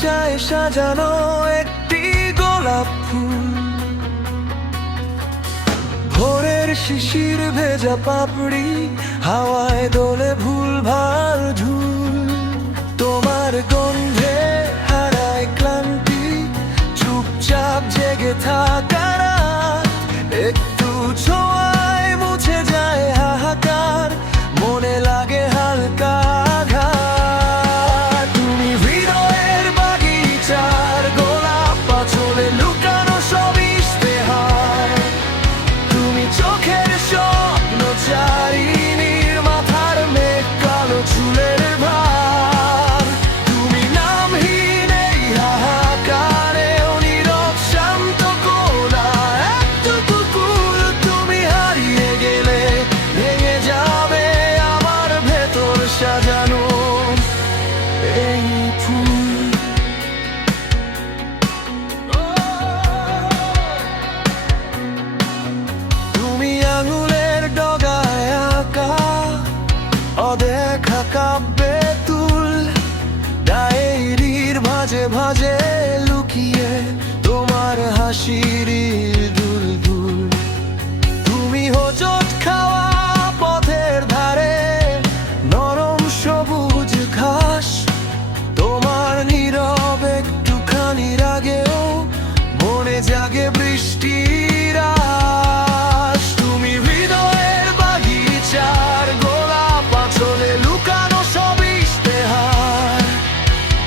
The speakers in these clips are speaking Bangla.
বাগিচায় সাজানো একটি গোলাপ ফুল, ভোরের শিশির ভেজা পাপড়ি, হাওয়ায় দোলে ভুলভাল ঝুল। তোমার গন্ধে হারায় ক্লান্তি, চুপচাপ জেগে থাকা রাত, একটু ছোঁয়ায় মুছে যায় হাহাকার, মনে লাগে হালকা আঘাত। তুমি হৃদয়ের বাগিচার গোলাপ, পাছলে লুকানো সব ইশতেহার। তুমি চোখের স্বপ্ন চারিণীর, মাথার মেঘ কালো চুলের ভার। তুমি নামহীন এই হাহাকারেও নীরব শান্ত কোনা একটুকু কুল। তুমি হারিয়ে গেলে ভেঙে যাবে আমার ভেতর সাজানো এই ফুল। তুমি আঙুলের ডগায় আঁকা অদেখা কাব্যে তুল, ডায়েরির ভাঁজে ভাঁজে লুকিয়ে তোমার হাসির দুলদুল। তুমি হোঁচট খাওয়া পথের ধারে নরম সবুজ ঘাস, তোমার নীরব একটুখানি রাগেও মনে জাগে বৃষ্টির আশ। তুমি হৃদয়ের বাগিচার গোলাপ, পাছলে লুকানো সব ইশতেহার।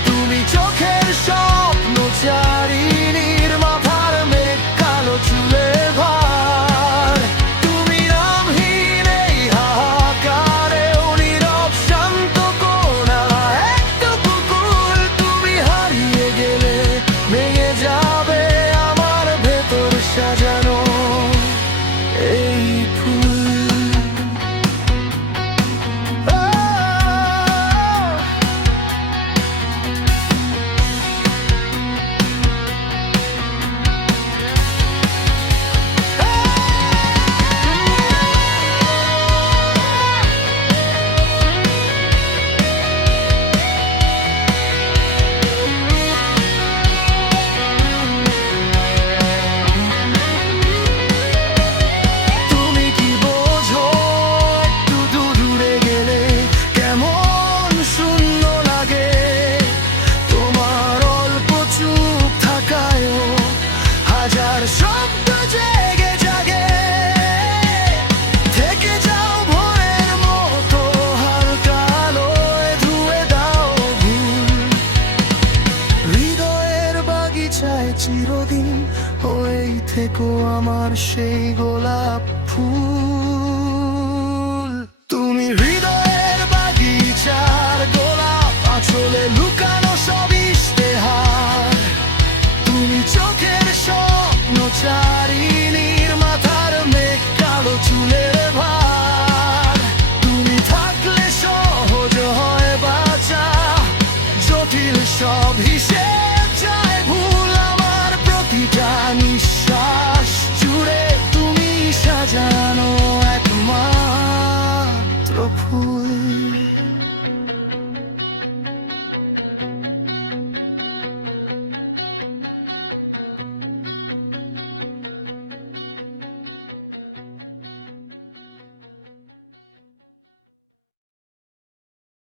তুমি চোখের স্বপ্ন চারিণীর, মাথার মেঘ কালো চুলে ভার। তুমি নামহীন এই হাহাকারেও নীরব শান্ত কোনা একটুকু কুল। তুমি হারিয়ে গেলে ভেঙে যাবে আমার ভেতর সাজানো এই ফুল। তুমি কি বোঝো একটু দূরে গেলে কেমন শূন্য লাগে? তোমার অল্প চুপ থাকায়ও হাজার শব্দ জেগে জাগে। থেকে যাও ভোরের মতো হালকা আলোয়, ধুয়ে দাও ভুল। হৃদয়ের বাগিচায় চিরদিন হয়েই থেকো আমার সেই গোলাপ।